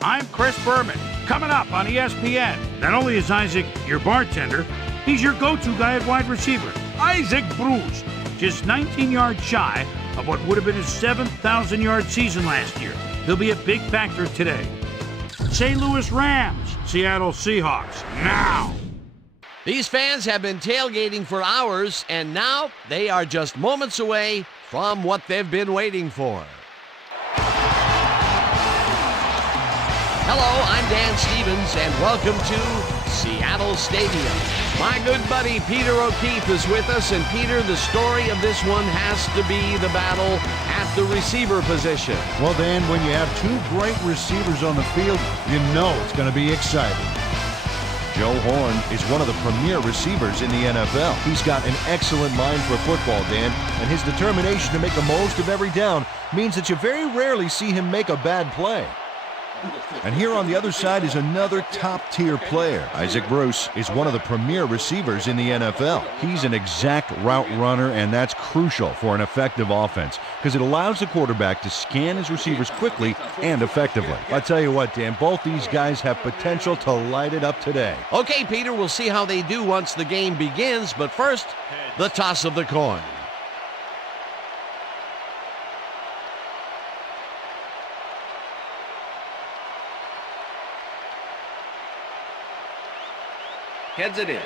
I'm Chris Berman. Coming up on ESPN, not only is Isaac your bartender, he's your go-to guy at wide receiver. Isaac Bruce, just 19 yards shy of what would have been his 7,000-yard season last year. He'll be a big factor today. St. Louis Rams, Seattle Seahawks, now. These fans have been tailgating for hours, and now they are just moments away from what they've been waiting for. Hello, I'm Dan Stevens, and welcome to Seattle Stadium. My good buddy Peter O'Keefe is with us, and Peter, the story of this one has to be the battle at the receiver position. Well, Dan, when you have two great receivers on the field, you know it's going to be exciting. Joe Horn is one of the premier receivers in the NFL. He's got an excellent mind for football, Dan, and his determination to make the most of every down means that you very rarely see him make a bad play. And here on the other side is another top-tier player. Isaac Bruce is one of the premier receivers in the NFL. He's an exact route runner, and that's crucial for an effective offense because it allows the quarterback to scan his receivers quickly and effectively. I tell you what, Dan, both these guys have potential to light it up today. Okay, Peter, we'll see how they do once the game begins, but first, the toss of the coin. Heads it is.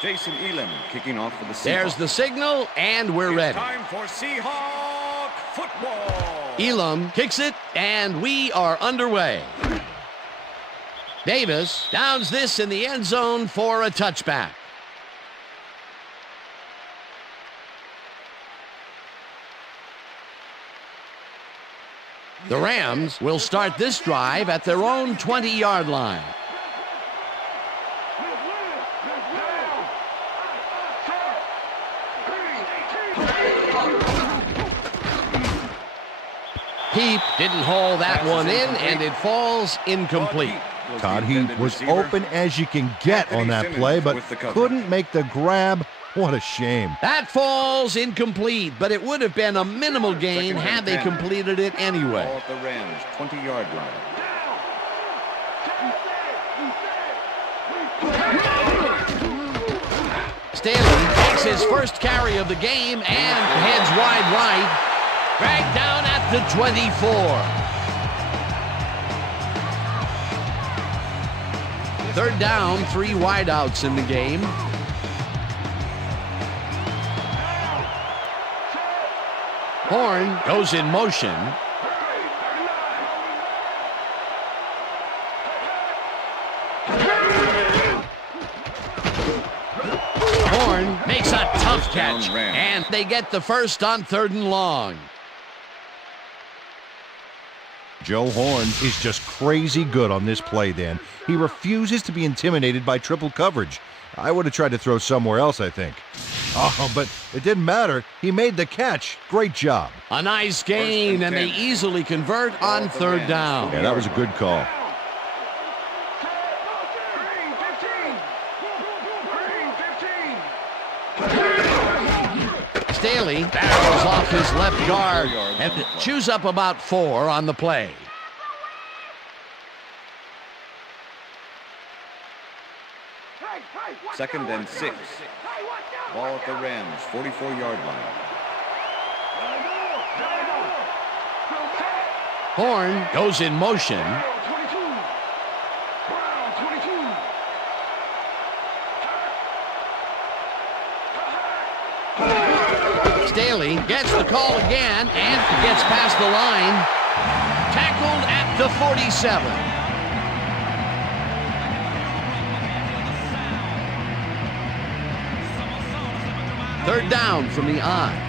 Jason Elam kicking off for the Seahawks. There's the signal, and we're ready. Time for Seahawk football. Elam kicks it, and we are underway. Davis downs this in the end zone for a touchback. The Rams will start this drive at their own 20-yard line. Heap didn't haul that one in, and it falls incomplete. Todd Heap was open as you can get on that play, but couldn't make the grab. What a shame. That falls incomplete, but it would have been a minimal gain had they completed it anyway. Ball at the Rams, 20-yard line. Staley takes his first carry of the game and heads wide right. Dragged down at the 24. Third down, 3 wideouts in the game. Horn goes in motion. Horn makes a tough catch, and they get the first on 3rd and long. Joe Horn is just crazy good on this play, Dan. He refuses to be intimidated by triple coverage. I would have tried to throw somewhere else, I think. Oh, but it didn't matter. He made the catch. Great job. A nice gain, and they easily convert on 3rd down. Yeah, that was a good call. Staley barrels off his left guard and chews up about 4 on the play. Second and 6. Ball at the Rams, 44-yard line. Horn goes in motion. Staley gets the call again and gets past the line. Tackled at the 47. Third down from the I.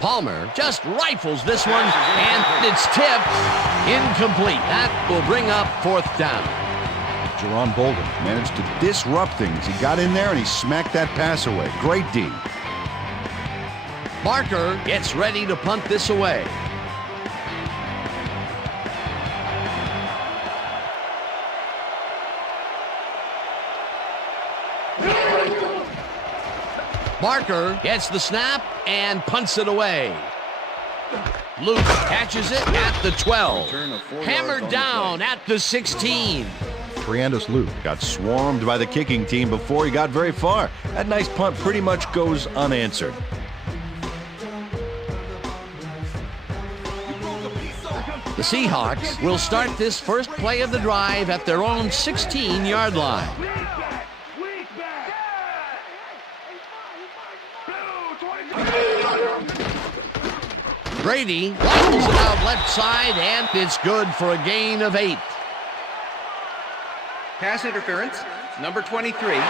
Palmer just rifles this one, and it's tipped incomplete. That will bring up 4th down. Jerron Bolden managed to disrupt things. He got in there and he smacked that pass away. Great D. Barker gets ready to punt this away. Barker gets the snap and punts it away. Luke catches it at the 12. Hammered down at the 16. Triandos Luke got swarmed by the kicking team before he got very far. That nice punt pretty much goes unanswered. The Seahawks will start this first play of the drive at their own 16-yard line. Brady rifles it out left side, and it's good for a gain of 8. Pass interference, number 23, defense.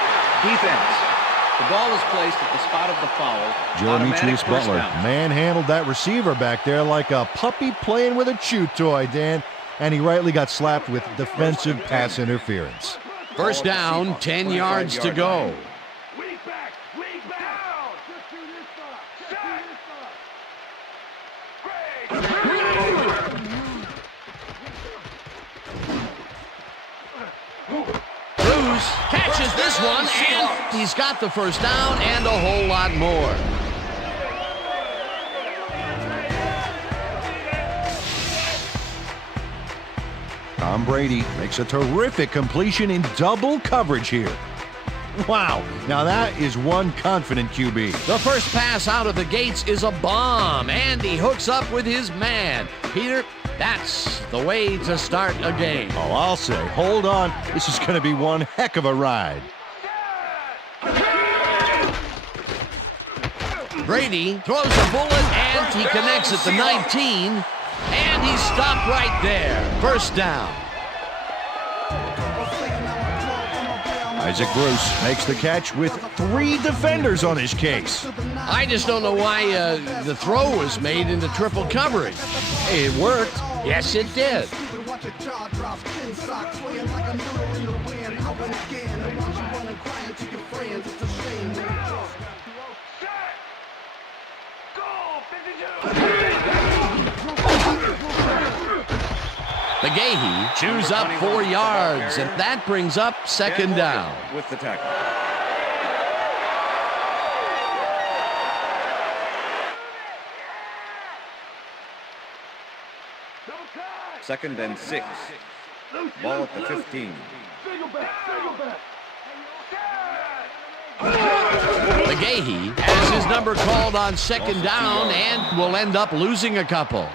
The ball is placed at the spot of the foul. Jeremy Butler manhandled that receiver back there like a puppy playing with a chew toy, Dan, and he rightly got slapped with defensive pass interference. First down, 10 yards to go. Catches this one, and he's got the first down and a whole lot more. Tom Brady makes a terrific completion in double coverage here. Wow, now that is one confident QB. The first pass out of the gates is a bomb, and he hooks up with his man. Peter, that's the way to start a game. Oh, I'll say, hold on. This is going to be one heck of a ride. Brady throws a bullet, and he connects at the 19, and he's stopped right there. First down. Isaac Bruce makes the catch with 3 defenders on his case. I just don't know why the throw was made into triple coverage. Hey, it worked. Yes, it did. McGahee chews up 4 yards, and that brings up second down. With the tackle. Second and 6. Ball at the 15. McGahee has his number called on second down and will end up losing a couple.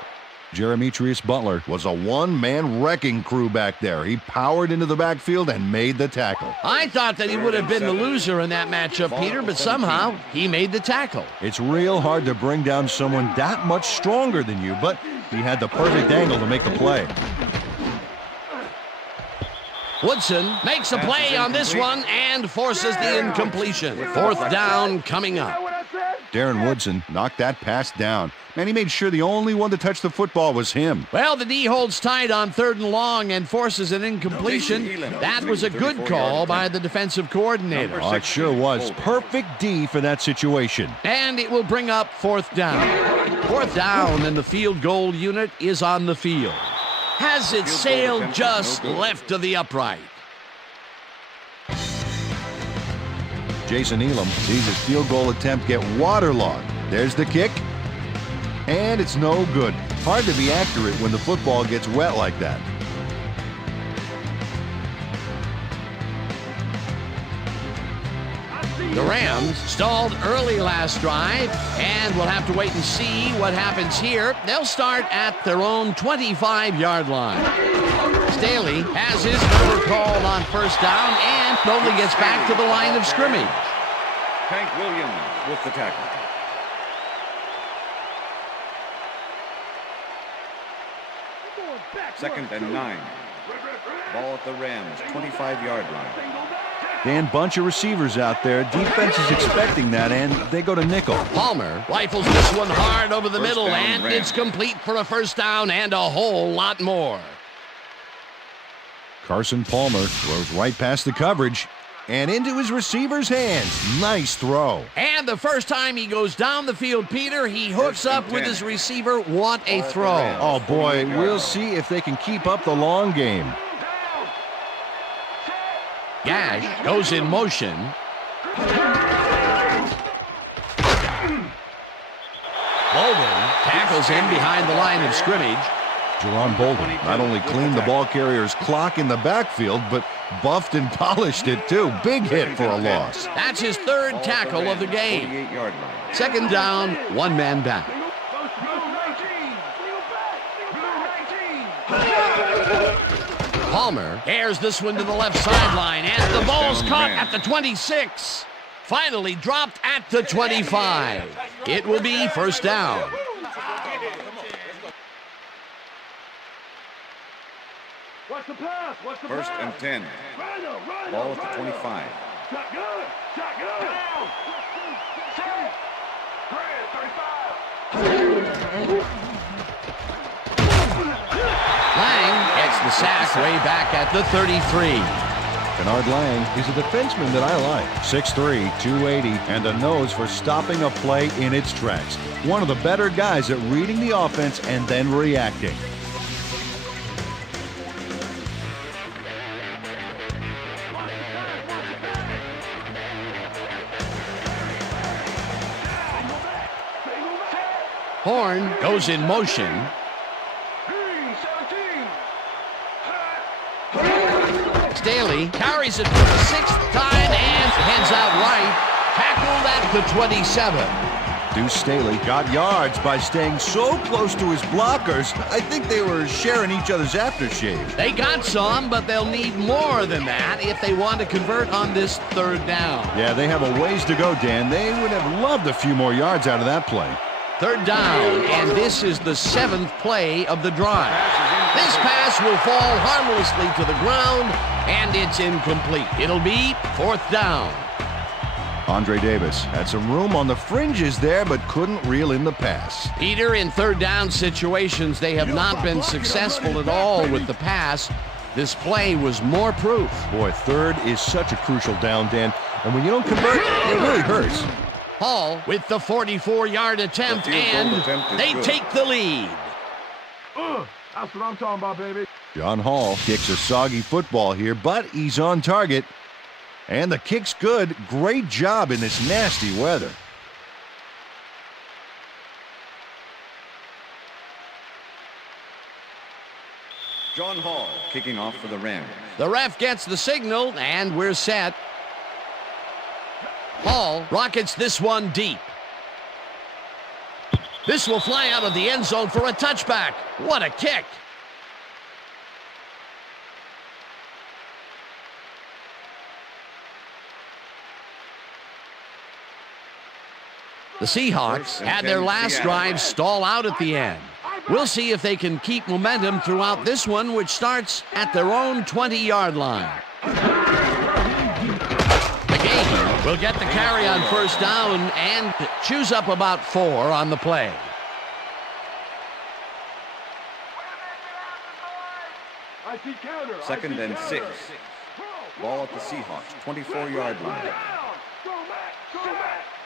Jeremy Butler was a one-man wrecking crew back there. He powered into the backfield and made the tackle. I thought that he would have been the loser in that matchup, Peter, but somehow he made the tackle. It's real hard to bring down someone that much stronger than you, but he had the perfect angle to make the play. Woodson makes a play on this one and forces the incompletion. Fourth down coming up. Darren Woodson knocked that pass down. Man, he made sure the only one to touch the football was him. Well, the D holds tight on 3rd and long and forces an incompletion. That was a good call by the defensive coordinator. Oh, it sure was. Perfect D for that situation. And it will bring up 4th down. 4th down, and the field goal unit is on the field. Has it sailed just left of the upright. Jason Elam sees his field goal attempt get waterlogged. There's the kick. And it's no good. Hard to be accurate when the football gets wet like that. The Rams stalled early last drive, and we'll have to wait and see what happens here. They'll start at their own 25-yard line. Staley has his number called on first down and only gets back to the line of scrimmage. Hank Williams with the tackle. Second and 9. Ball at the Rams, 25-yard line. Dan, bunch of receivers out there. Defense is expecting that, and they go to nickel. Palmer rifles this one hard over the middle, and Rams. it's complete for a first down and a whole lot more. Carson Palmer throws right past the coverage and into his receiver's hands. Nice throw. And the first time he goes down the field, Peter, he hooks up with his receiver. What a throw. Oh, boy, we'll see if they can keep up the long game. Gash goes in motion. Bolden tackles him behind the line of scrimmage. Jerron Bolden not only cleaned the ball carrier's clock in the backfield, but buffed and polished it too. Big hit for a loss. That's his third tackle of the game. 48-yard line. Second down, one man down. Palmer airs this one to the left sideline, and the ball's caught at the 26. Finally dropped at the 25. It will be first down. First and 10. Ball at the 25. Lang gets the sack way back at the 33. Bernard Lang is a defenseman that I like. 6'3", 280, and a nose for stopping a play in its tracks. One of the better guys at reading the offense and then reacting. Horn goes in motion. Staley carries it for the sixth time and heads out right. Tackled at the 27. Deuce Staley got yards by staying so close to his blockers. I think they were sharing each other's aftershave. They got some, but they'll need more than that if they want to convert on this third down. Yeah, they have a ways to go, Dan. They would have loved a few more yards out of that play. Third down, and this is the seventh play of the drive. This pass will fall harmlessly to the ground, and it's incomplete. It'll be fourth down. Andre Davis had some room on the fringes there, but couldn't reel in the pass. Peter, in third down situations, they have not been successful at all with the pass. This play was more proof. Boy, third is such a crucial down, Dan, and when you don't convert, it really hurts. Hall with the 44-yard attempt, and they take the lead. That's what I'm talking about, baby. John Hall kicks a soggy football here, but he's on target. And the kick's good. Great job in this nasty weather. John Hall kicking off for the Rams. The ref gets the signal, and we're set. Hall rockets this one deep. This will fly out of the end zone for a touchback. What a kick. The Seahawks had their last drive stall out at the end. We'll see if they can keep momentum throughout this one, which starts at their own 20-yard line. McGahee will get the carry on first down and chews up about 4 on the play. Second and 6. Ball at the Seahawks, 24-yard line.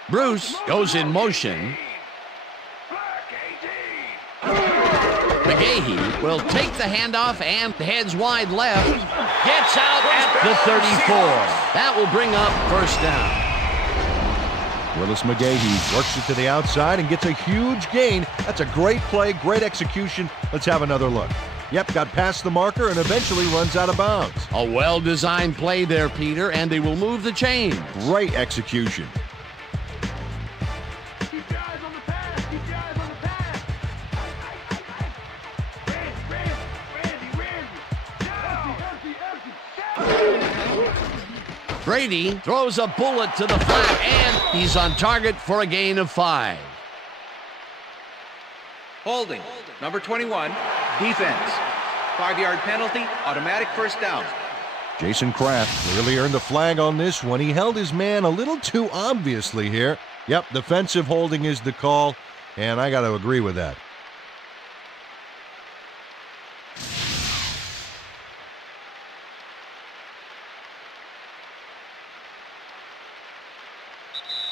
Bruce goes in motion. McGahee will take the handoff and heads wide left. Gets out at the 34. That will bring up first down. Willis McGahee works it to the outside and gets a huge gain. That's a great play, great execution. Let's have another look. Yep, got past the marker and eventually runs out of bounds. A well-designed play there, Peter, and they will move the chains. Great execution. Brady throws a bullet to the flat, and he's on target for a gain of 5. Holding. Number 21. Defense. 5-yard penalty. Automatic first down. Jason Kraft clearly earned the flag on this one. He held his man a little too obviously here. Yep, defensive holding is the call, and I got to agree with that.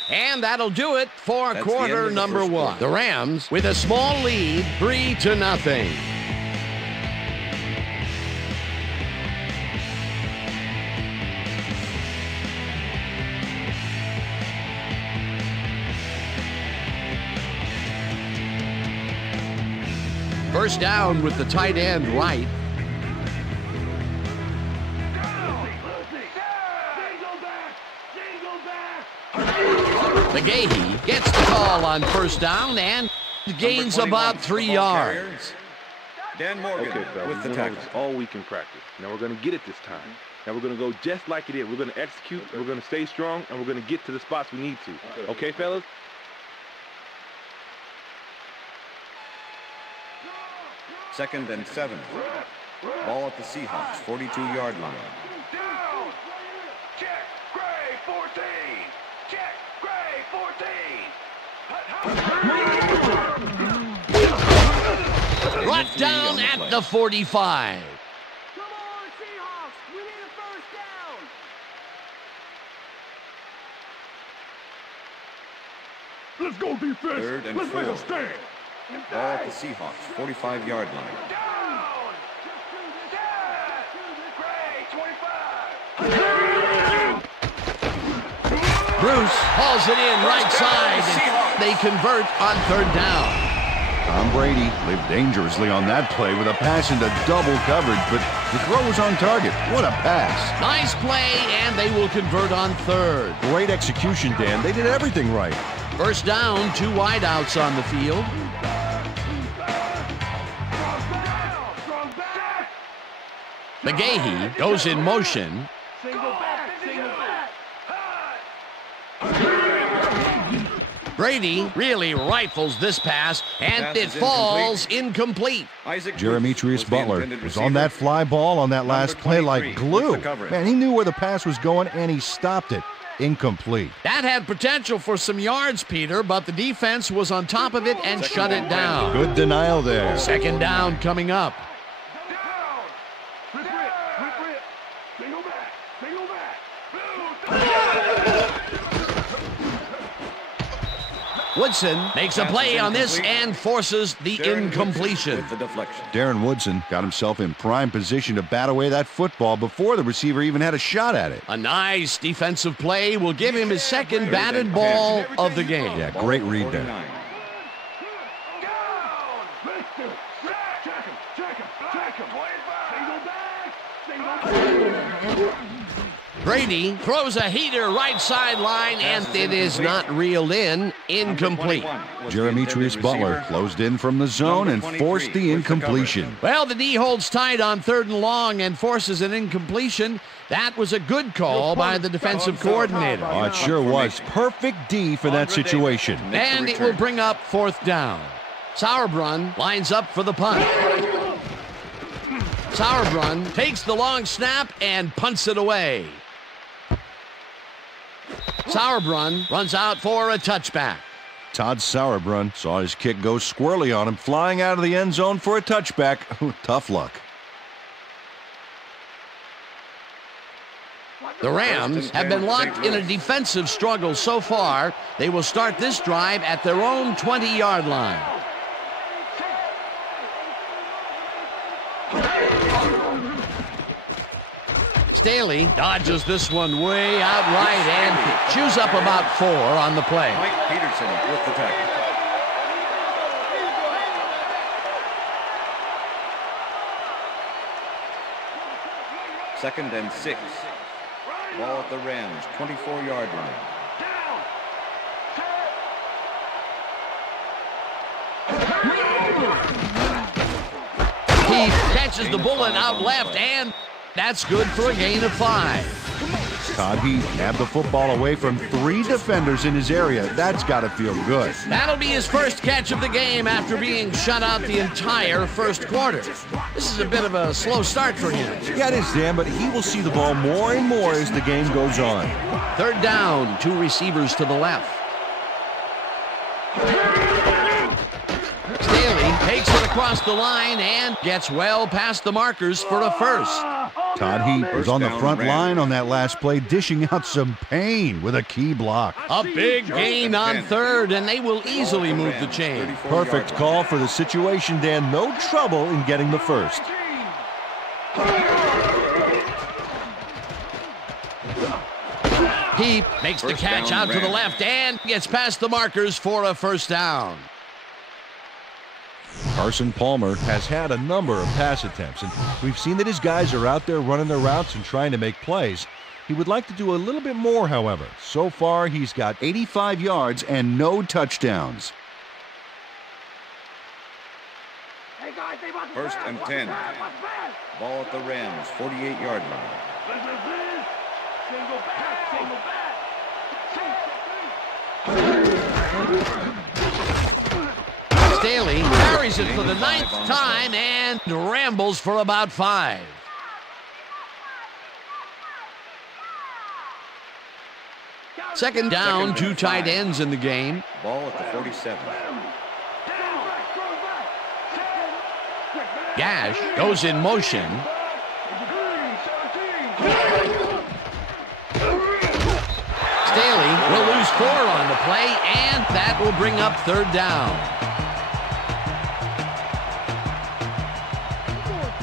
And that'll do it for That's the quarter end of the number first one. quarter. The Rams with a small lead, 3-0. First down with the tight end right. McGahee gets the call on first down and gains about 3 yards. Dan Morgan Okay, fellas, with the we tackle. know this all week in practice. Now we're going to get it this time. Now we're going to go just like it is. We're going to execute, we're going to stay strong, and we're going to get to the spots we need to. Okay, fellas? Second and 7. Ball at the Seahawks, 42-yard line. Down! Check! Gray, 14! Check! Gray, 14! Brought down at the 45. Come on, Seahawks! We need a first down! Let's go defense! Third and Let's make 4. a stand! Ball at the Seahawks, 45-yard line. Down! Down! Gray, 25! Bruce hauls it in right side, and they convert on third down. Tom Brady lived dangerously on that play with a pass into double coverage, but the throw was on target. What a pass. Nice play, and they will convert on third. Great execution, Dan. They did everything right. First down, 2 wideouts on the field. McGahee goes in motion. Single back! Single back! Brady really rifles this pass, and Pass it is falls incomplete. Isaac Jeremetrius the Butler intended was on that receiver. fly ball on that last Number play like 23 glue. with the coverage. Man, he knew where the pass was going, and he stopped it. Incomplete. That had potential for some yards, Peter, but the defense was on top of it and Second shut and it 10. down. Good denial there. Second down coming up. Down! Rip, rip, rip, rip! Single back! Single back! Woodson makes a Pass play is on this incomplete. and forces the Darren Woodson incompletion. with the deflection. Darren Woodson got himself in prime position to bat away that football before the receiver even had a shot at it. A nice defensive play will give him his second batted ball of the game. Yeah, Ball great at read there. 49. Down! Let's do it! Check him! Check him! Check him! 25! Single back! Single back! Brady throws a heater right sideline, and Pass is it is incomplete. not reeled in. Incomplete. Number 21 was the intended Jeremetrius Butler receiver. closed in from the zone Number and 23 forced the with the incompletion. Well, the D holds tight on third and long and forces an incompletion. That was a good call by the defensive coordinator. Oh, it sure was. Perfect D for that situation. And it will bring up fourth down. Sauerbrunn lines up for the punt. Sauerbrunn takes the long snap and punts it away. Sauerbrunn runs out for a touchback. Todd Sauerbrunn saw his kick go squirrely on him, flying out of the end zone for a touchback. Tough luck. The Rams have been locked in a defensive struggle so far. They will start this drive at their own 20-yard line. Staley dodges this one way out right and chews up about 4 on the play. Mike Peterson with the tackle. Second and 6. Ball at the Rams, 24-yard line. He catches the bullet out left, and that's good for a gain of 5. Todd Heath nabbed the football away from 3 defenders in his area. That's got to feel good. That'll be his first catch of the game after being shut out the entire first quarter. This is a bit of a slow start for him. Yeah, it is, Dan, but he will see the ball more and more as the game goes on. Third down, 2 receivers to the left. Staley takes it across the line and gets well past the markers for a first. Todd Heap was on the First down, front Rams. line on that last play, dishing out some pain with a key block. A big gain on third, and they will easily move the chain. Perfect call for the situation, Dan. No trouble in getting the first. Heap makes the First catch down, out to the Rams. left and gets past the markers for a first down. Carson Palmer has had a number of pass attempts, and we've seen that his guys are out there running their routes and trying to make plays. He would like to do a little bit more, however. So far, he's got 85 yards and no touchdowns. Hey guys, they about to First pass. and Watch 10. the pass, watch the pass. Ball at the Rams, 48-yard line. Single back, single back. Staley carries it for the ninth time and rambles for about 5. Second down, 2 tight ends in the game. Ball at the 47. Gash goes in motion. Staley will lose 4 on the play, and that will bring up third down.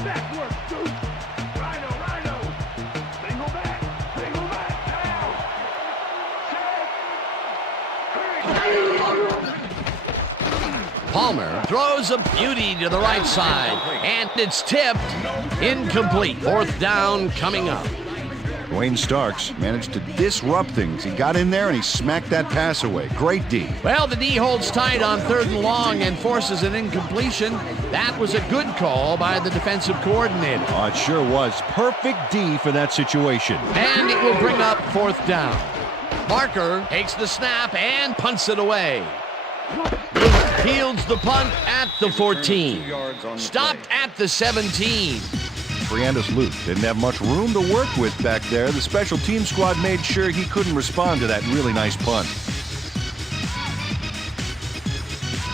Backward, dude. Rhino, Rhino. Single back, down. Palmer throws a beauty to the right side, and it's tipped. Incomplete. Fourth down coming up. Dwayne Starks managed to disrupt things. He got in there and he smacked that pass away. Great D. Well, the D holds tight on third and long and forces an incompletion. That was a good call by the defensive coordinator. Oh, it sure was. Perfect D for that situation. And it will bring up fourth down. Barker takes the snap and punts it away. Fields the punt at the 14. Stopped at the 17. Briandis Luke didn't have much room to work with back there. The special team squad made sure he couldn't respond to that really nice punt.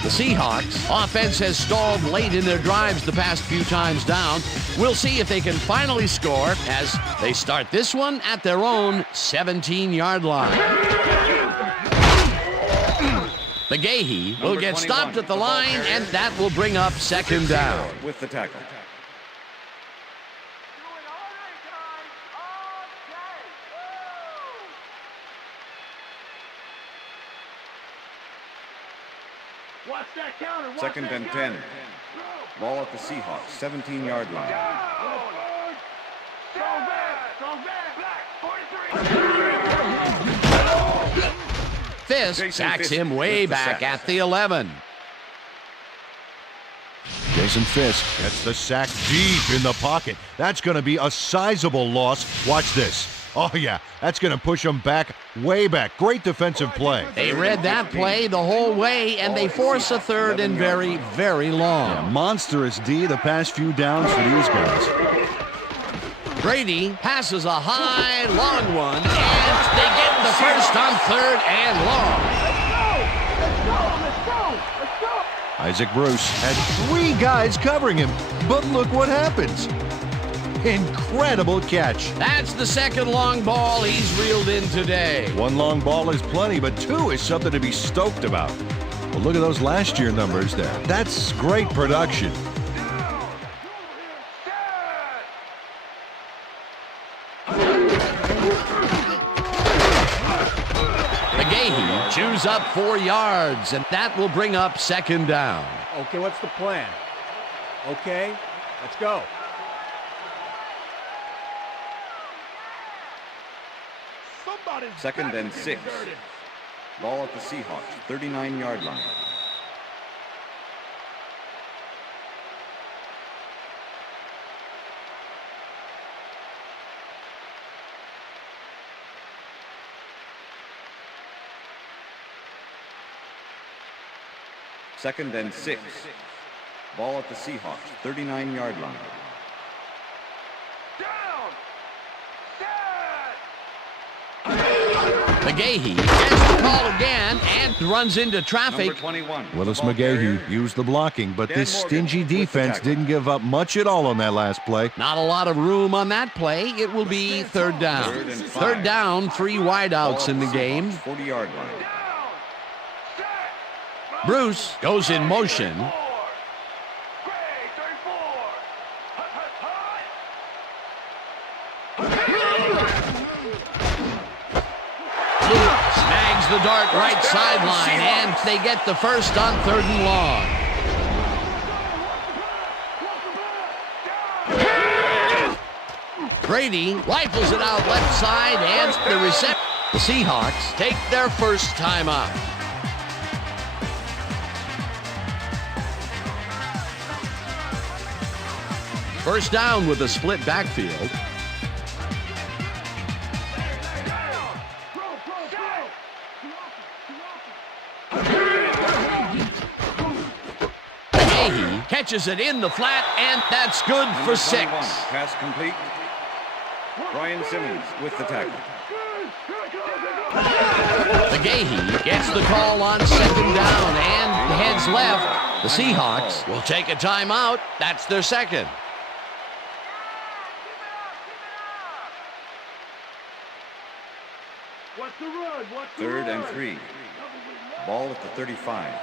The Seahawks offense has stalled late in their drives the past few times down. We'll see if they can finally score as they start this one at their own 17-yard line. McGahee will get stopped at the line, and that will bring up second down. With the tackle. Watch that counter. Watch Second that and counter. 10. Ball at the Seahawks, 17-yard line. Strong back, strong back. 43. Fisk Jason sacks Fisk him way with the back sack. at the 11. Jason Fisk gets the sack deep in the pocket. That's going to be a sizable loss. Watch this. Oh, yeah, that's going to push him back, way back. Great defensive play. They read that play the whole way, and they force a third and very, very long. Monstrous D the past few downs for these guys. Brady passes a high, long one, and they get the first on third and long. Let's go. Isaac Bruce had 3 guys covering him, but look what happens. Incredible catch. That's the second long ball he's reeled in today. 1 long ball is plenty, but 2 is something to be stoked about. Well, look at those last year numbers there. That's great production. McGahee chews up 4 yards, and that will bring up second down. Okay, what's the plan? Okay, let's go. Second and 6. Ball at the Seahawks, 39-yard line. Second and 6. Ball at the Seahawks, 39-yard line. Down. Set. McGahee gets the call again and runs into traffic. Number 21. Willis the ball McGahee carrier. used the blocking, but Dan this Morgan stingy with the defense tackle. didn't give up much at all on that last play. Not a lot of room on that play. It will be third down. Third and 5. Third down, 3 wideouts in the game. 40-yard line. Bruce goes in motion. Snags the dart right sideline, and they get the first on 3rd and long. Brady rifles it out left side, and the reception. The Seahawks take their first time out. First down with a split backfield. McGahee catches it in the flat, and that's good for 6. Pass complete. Brian Simmons with the tackle. McGahee gets the call on 2nd down and heads left. The Seahawks will take a timeout. That's their second. Third and 3. Ball at the 35.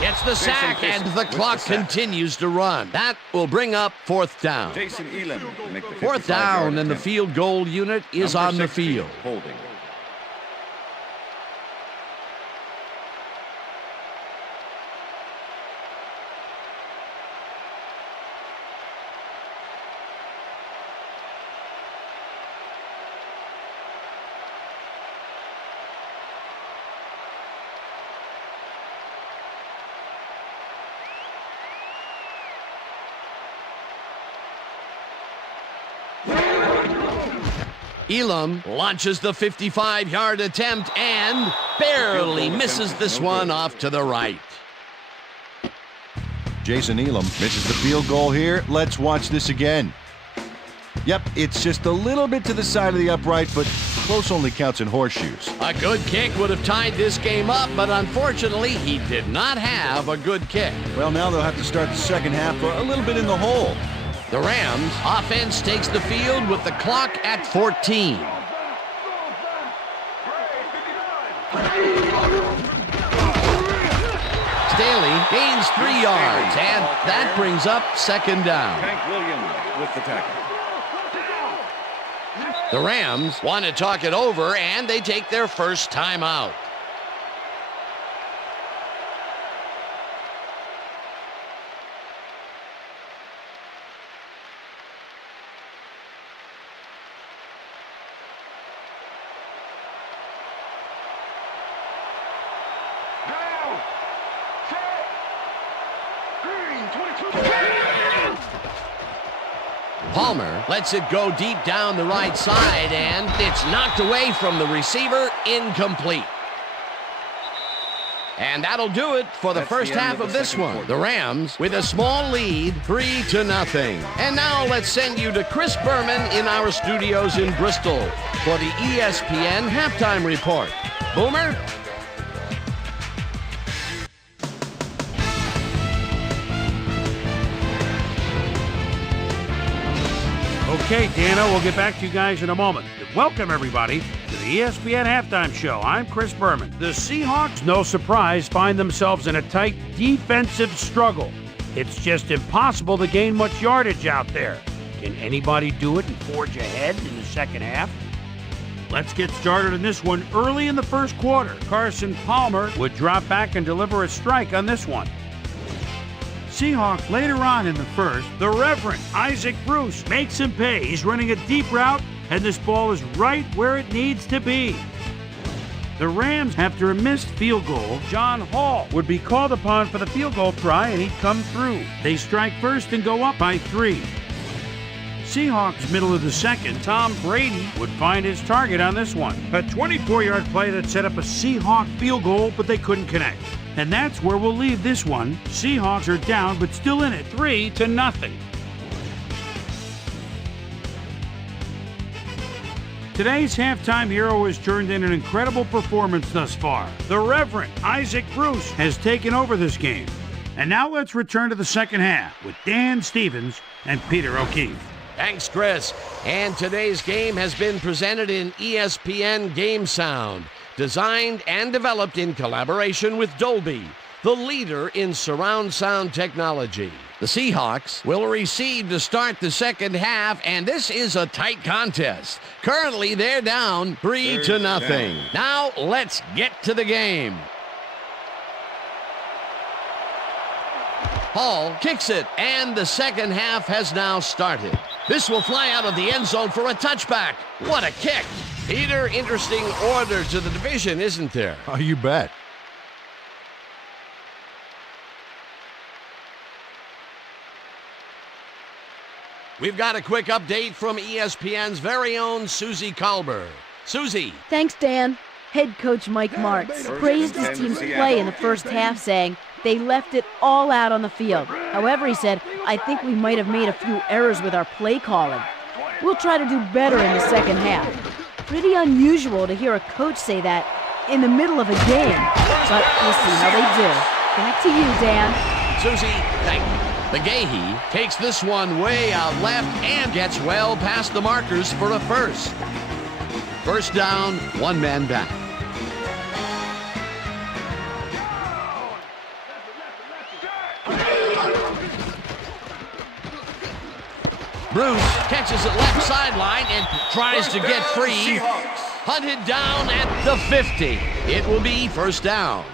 Gets the sack, and the clock continues to run. That will bring up 4th down. Jason Elam to make the 4th 55-yard down, and the attempt. field goal unit is Number on the 60, field. Holding. Elam launches the 55-yard attempt and barely misses this one off to the right. Jason Elam misses the field goal here. Let's watch this again. Yep, it's just a little bit to the side of the upright, but close only counts in horseshoes. A good kick would have tied this game up, but unfortunately, he did not have a good kick. Well, now they'll have to start the second half a little bit in the hole. The Rams offense takes the field with the clock at 14. Staley gains 3 yards, and that brings up 2nd down. Hank Williams with the tackle. The Rams want to talk it over, and they take their first timeout. Palmer lets it go deep down the right side, and it's knocked away from the receiver, incomplete. And that'll do it for the That's first the end half of the of this second one. quarter. The Rams with a small lead, 3-0. And now let's send you to Chris Berman in our studios in Bristol for the ESPN Halftime Report. Boomer? Okay, Dana, we'll get back to you guys in a moment. Welcome, everybody, to the ESPN Halftime Show. I'm Chris Berman. The Seahawks, no surprise, find themselves in a tight defensive struggle. It's just impossible to gain much yardage out there. Can anybody do it and forge ahead in the second half? Let's get started in this one early in the first quarter. Carson Palmer would drop back and deliver a strike on this one. Seahawks later on in the first, the Reverend Isaac Bruce makes him pay. He's running a deep route, and this ball is right where it needs to be. The Rams, after a missed field goal, John Hall would be called upon for the field goal try, and he'd come through. They strike first and go up by 3. Seahawks, middle of the second, Tom Brady would find his target on this one. A 24-yard play that set up a Seahawk field goal, but they couldn't connect. And that's where we'll leave this one. Seahawks are down, but still in it, 3-0. Today's halftime hero has turned in an incredible performance thus far. The Reverend Isaac Bruce has taken over this game. And now let's return to the second half with Dan Stevens and Peter O'Keefe. Thanks, Chris. And today's game has been presented in ESPN Game Sound, designed and developed in collaboration with Dolby, the leader in surround sound technology. The Seahawks will receive to start the second half, and this is a tight contest. Currently, they're down 3-0. Now, let's get to the game. Hall kicks it, and the second half has now started. This will fly out of the end zone for a touchback. What a kick. Peter, interesting order to the division, isn't there? Oh, you bet. We've got a quick update from ESPN's very own Susie Colber. Susie. Thanks, Dan. Head coach Mike Martz praised his team's play in the first half, saying they left it all out on the field. However, he said, I think we might have made a few errors with our play calling. We'll try to do better in the second half. Pretty unusual to hear a coach say that in the middle of a game, but we'll see how they do. Back to you, Dan. Susie, thank you. McGahee takes this one way out left and gets well past the markers for a first. First down, one man back. Bruce catches it left sideline and tries to get free. Hunted down at the 50. It will be first down.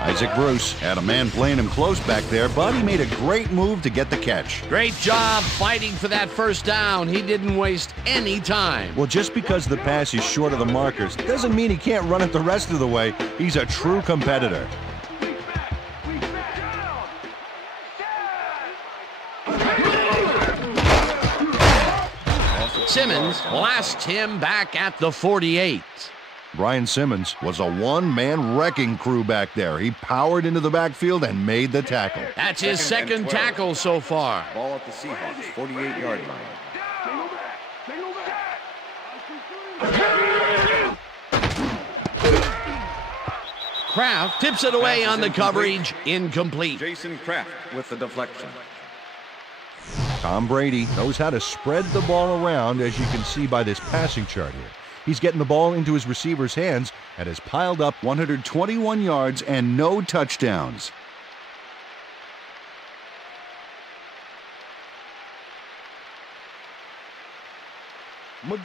Isaac Bruce had a man playing him close back there, but he made a great move to get the catch. Great job fighting for that first down. He didn't waste any time. Well, just because the pass is short of the markers doesn't mean he can't run it the rest of the way. He's a true competitor. Simmons blasts him back at the 48. Brian Simmons was a one-man wrecking crew back there. He powered into the backfield and made the tackle. That's his second tackle so far. Ball at the Seahawks, 48-yard line. Kraft tips it away on the coverage. Incomplete. Jason Kraft with the deflection. Tom Brady knows how to spread the ball around, as you can see by this passing chart here. He's getting the ball into his receiver's hands and has piled up 121 yards and no touchdowns.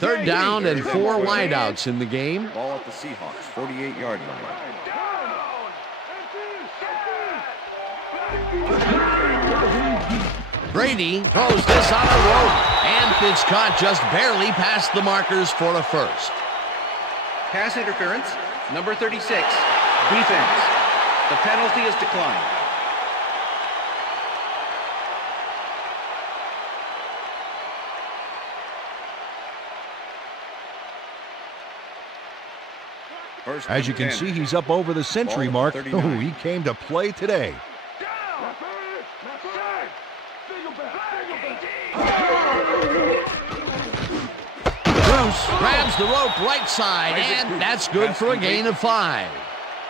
Third down and 4 wideouts in the game. Ball at the Seahawks, 48-yard line. Brady throws this on a rope, and it's caught just barely past the markers for a first. Pass interference, number 36, defense. The penalty is declined. As you can see, he's up over the century mark. Oh, he came to play today. Bruce grabs the rope right side, and that's good for a gain of 5.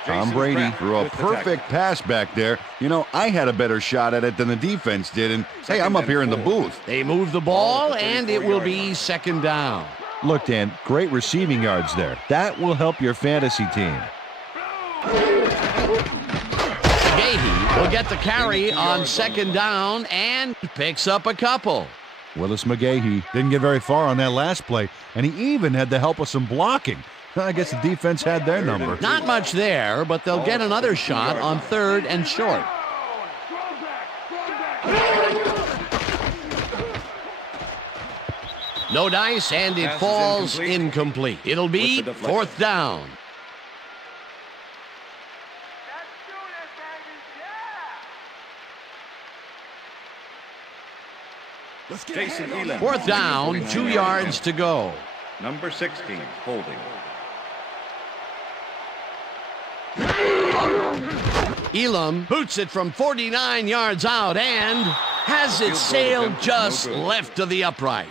Tom Brady threw a perfect pass back there. You know, I had a better shot at it than the defense did, and hey, I'm up here in the booth. They move the ball, and it will be second down. Look, Dan, great receiving yards there. That will help your fantasy team. McGahee will get the carry on second down and picks up a couple. Willis McGahee didn't get very far on that last play, and he even had the help of some blocking. I guess the defense had their number. Not much there, but they'll get another shot on third and short. No dice, and it falls incomplete. It'll be fourth down. Jason Elam. Fourth down, 2 yards to go. Number 16, holding. Elam boots it from 49 yards out, and has it sailed just left of the upright.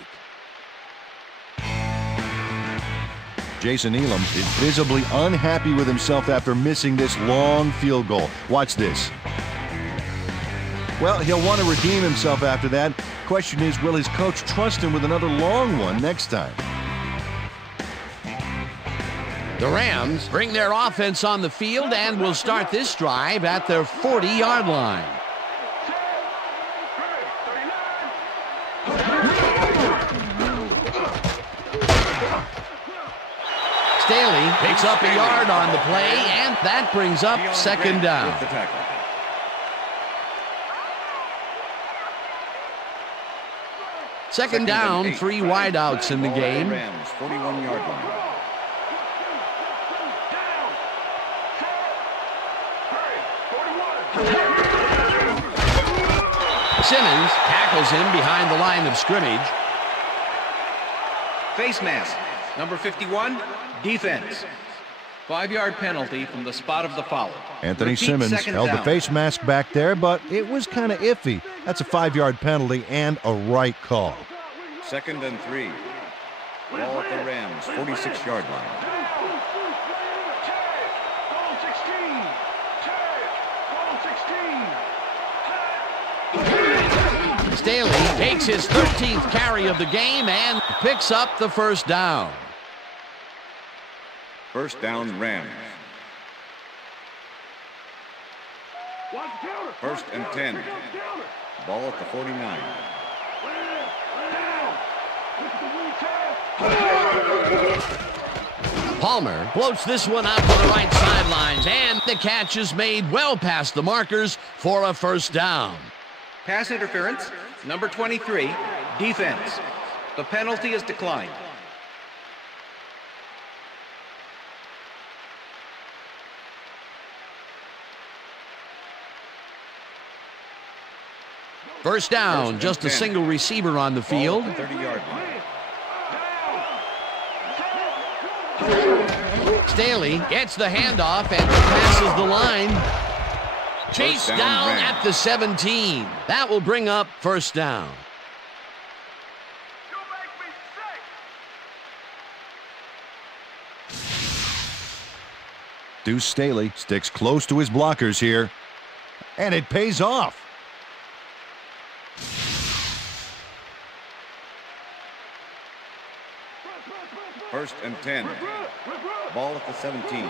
Jason Elam is visibly unhappy with himself after missing this long field goal. Watch this. Well, he'll want to redeem himself after that. Question is, will his coach trust him with another long one next time? The Rams bring their offense on the field and will start this drive at their 40-yard line. Staley picks up a yard on the play, and that brings up second down. Second down, 3 wideouts in the game. Rams 41-yard line. Simmons tackles him behind the line of scrimmage. Face mask, number 51, defense. 5-yard penalty from the spot of the foul. Anthony Repeat, Simmons second held the down. face mask back there, but it was kind of iffy. That's a 5-yard penalty and a right call. 2nd and 3. Ball at the Rams 46-yard line. Staley takes his 13th carry of the game and picks up the first down. First down, Rams. 1st and 10. Ball at the 49. Palmer floats this one out to the right sidelines, and the catch is made well past the markers for a first down. Pass interference, number 23, defense. The penalty is declined. First down, just a single receiver on the field. 30-yard line. Staley gets the handoff and passes the line. Chased down at the 17. That will bring up first down. Deuce Staley sticks close to his blockers here, and it pays off. First and 10. Ball at the 17.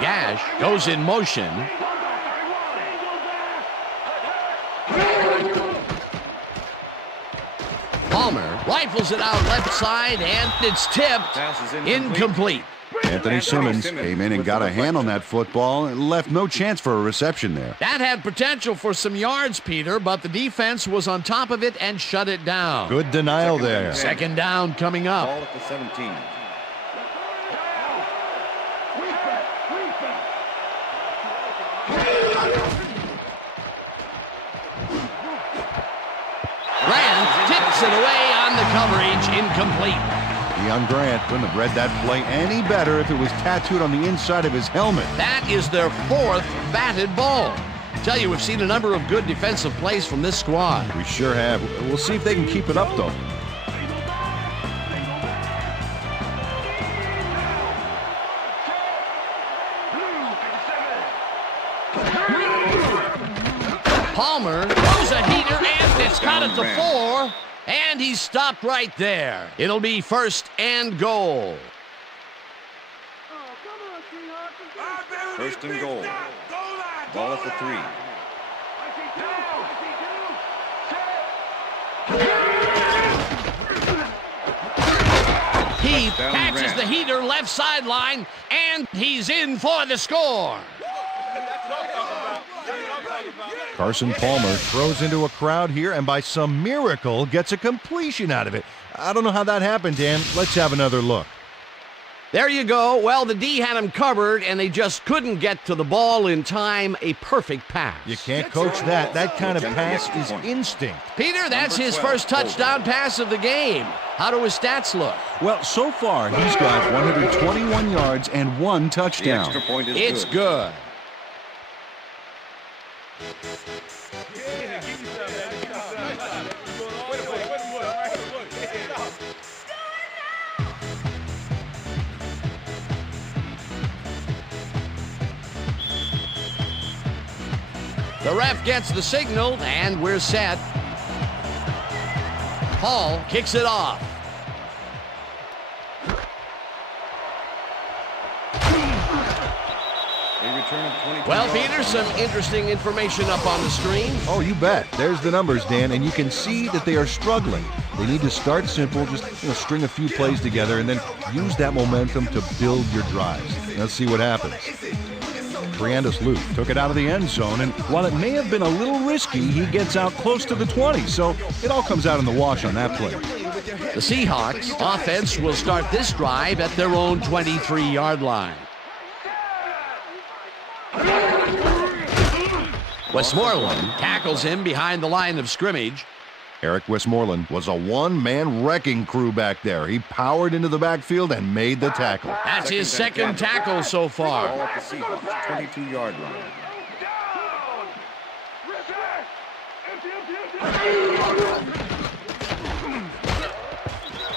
Gash goes in motion. Palmer rifles it out left side, and it's tipped. Incomplete. Anthony Simmons came in and got a hand on that football and left no chance for a reception there. That had potential for some yards, Peter, but the defense was on top of it and shut it down. Good denial there. Second down coming up. Ball at the 17. Grant tips it away on the coverage, incomplete. Deion Grant couldn't have read that play any better if it was tattooed on the inside of his helmet. That is their 4th batted ball. Tell you, we've seen a number of good defensive plays from this squad. We sure have. We'll see if they can keep it up, though. Palmer throws a heater, and it's caught at the 4, and he's stopped right there. It'll be first and goal. First and goal. Ball at the 3. He catches the heater left sideline, and he's in for the score. Carson Palmer throws into a crowd here and by some miracle gets a completion out of it. I don't know how that happened, Dan. Let's have another look. There you go. Well, the D had him covered, and they just couldn't get to the ball in time. A perfect pass. You can't coach that. That kind of pass is instinct. Peter, that's his first touchdown pass of the game. How do his stats look? Well, so far, he's got 121 yards and 1 touchdown. The extra point is It's good. The ref gets the signal, and we're set. Hall kicks it off. Well, Peter, some interesting information up on the screen. Oh, you bet. There's the numbers, Dan, and you can see that they are struggling. They need to start simple, just string a few plays together, and then use that momentum to build your drives. Let's see what happens. Briandus Luke took it out of the end zone, and while it may have been a little risky, he gets out close to the 20, so it all comes out in the wash on that play. The Seahawks offense will start this drive at their own 23-yard line. Westmoreland tackles him behind the line of scrimmage. Eric Westmoreland was a one-man wrecking crew back there. He powered into the backfield and made the tackle. That's his second tackle so far. Ball at the Seahawks 22-yard line.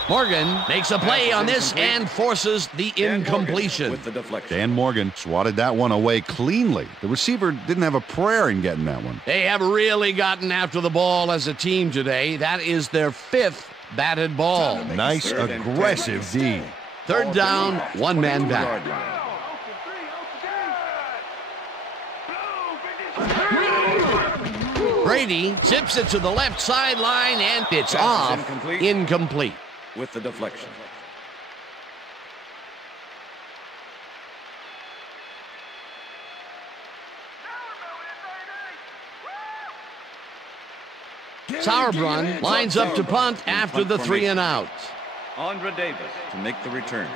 Morgan makes a play on this and forces the incompletion. With the deflection. Dan Morgan swatted that one away cleanly. The receiver didn't have a prayer in getting that one. They have really gotten after the ball as a team today. That is their 5th batted ball. Nice, aggressive D. Third down, one man back. Brady zips it to the left sideline, and it's off. Incomplete. With the deflection. Sauerbrunn lines up to punt after the 3 and out. Andre Davis to make the return.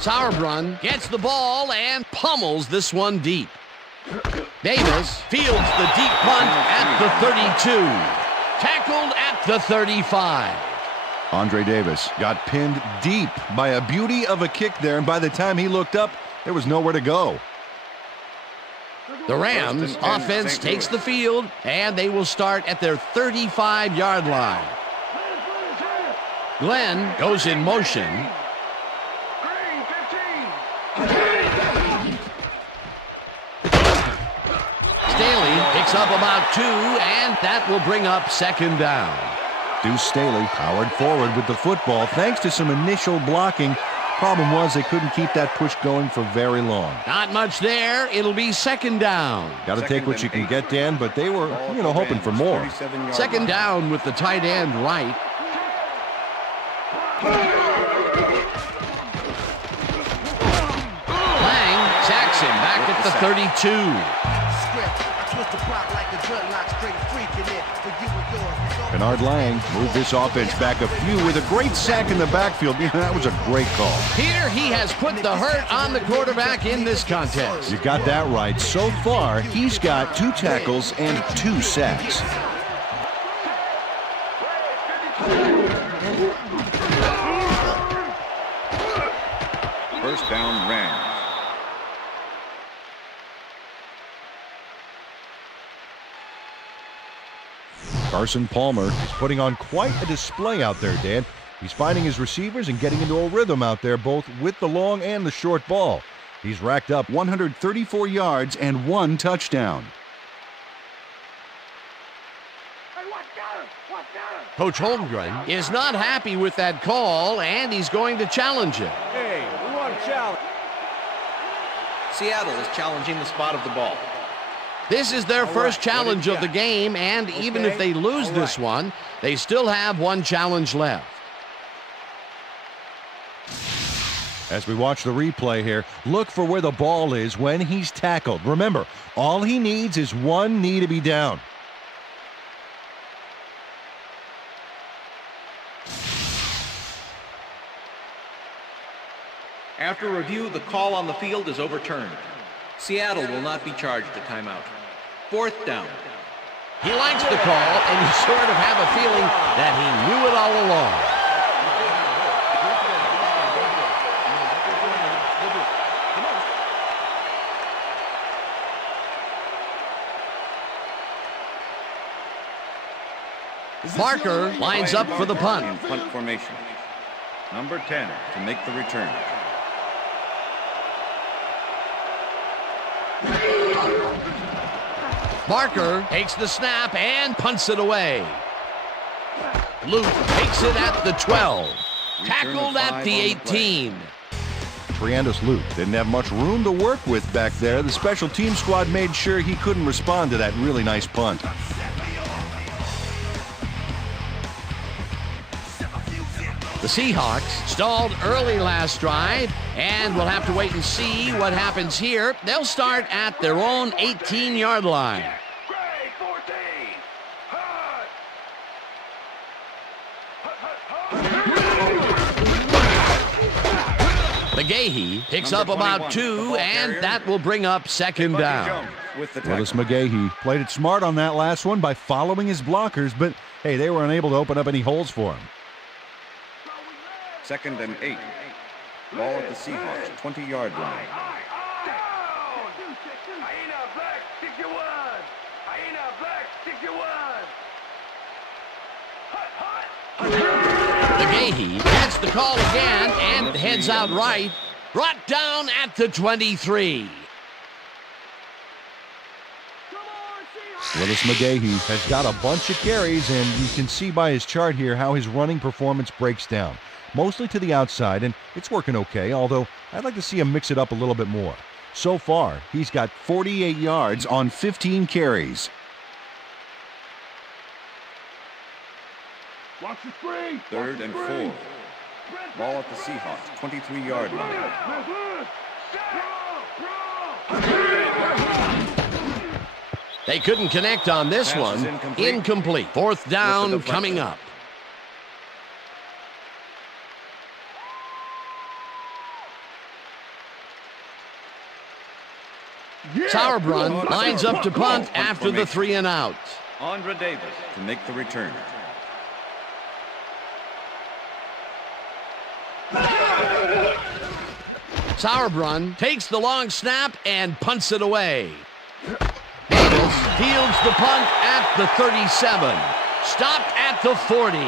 Sauerbrunn gets the ball and pummels this one deep. Davis fields the deep punt at the 32. Tackled at the 35. Andre Davis got pinned deep by a beauty of a kick there, and by the time he looked up, there was nowhere to go. The Rams offense takes the field, and they will start at their 35-yard line. Glenn goes in motion. Staley picks up about 2, and that will bring up second down. Deuce Staley powered forward with the football thanks to some initial blocking. Problem was they couldn't keep that push going for very long. Not much there. It'll be second down. Got to take what you can get, Dan, but they were, hoping for more. Second down with the tight end right. Lang sacks him back at the 32. Bernard Lang moved this offense back a few with a great sack in the backfield. That was a great call. Peter, he has put the hurt on the quarterback in this contest. You got that right. So far, he's got 2 tackles and 2 sacks. First down, Rams. Carson Palmer is putting on quite a display out there, Dan. He's finding his receivers and getting into a rhythm out there, both with the long and the short ball. He's racked up 134 yards and 1 touchdown. Coach Holmgren is not happy with that call, and he's going to challenge it. Hey, we want to challenge. Seattle is challenging the spot of the ball. This is their first challenge of the game, and even if they lose this one, they still have 1 challenge left. As we watch the replay here, look for where the ball is when he's tackled. Remember, all he needs is 1 knee to be down. After review, the call on the field is overturned. Seattle will not be charged a timeout. 4th down. He likes the call, and you sort of have a feeling that he knew it all along. Barker lines up for the punt. In punt formation. Number 10 to make the return. Barker takes the snap and punts it away. Luke takes it at the 12. Tackled at the 18. Triandus Luke didn't have much room to work with back there. The special team squad made sure he couldn't respond to that really nice punt. The Seahawks stalled early last drive, and we'll have to wait and see what happens here. They'll start at their own 18-yard line. McGahee picks up about 2, and that will bring up second down. Willis McGahee played it smart on that last one by following his blockers, but hey, they were unable to open up any holes for him. 2nd and 8. Ball at the Seahawks 20-yard line. McGahee gets the call again and heads out right. Brought down at the 23. Willis McGahee has got a bunch of carries, and you can see by his chart here how his running performance breaks down. Mostly to the outside, and it's working okay, although I'd like to see him mix it up a little bit more. So far, he's got 48 yards on 15 carries. Watch the screen. 3rd and 4. Ball at the Seahawks 23-yard line. They couldn't connect on this one. Incomplete. 4th down coming up. Sauerbrunn lines up to punt after the 3 and out. Andre Davis to make the return. Sauerbrunn takes the long snap and punts it away. Davis fields the punt at the 37. Stopped at the 40.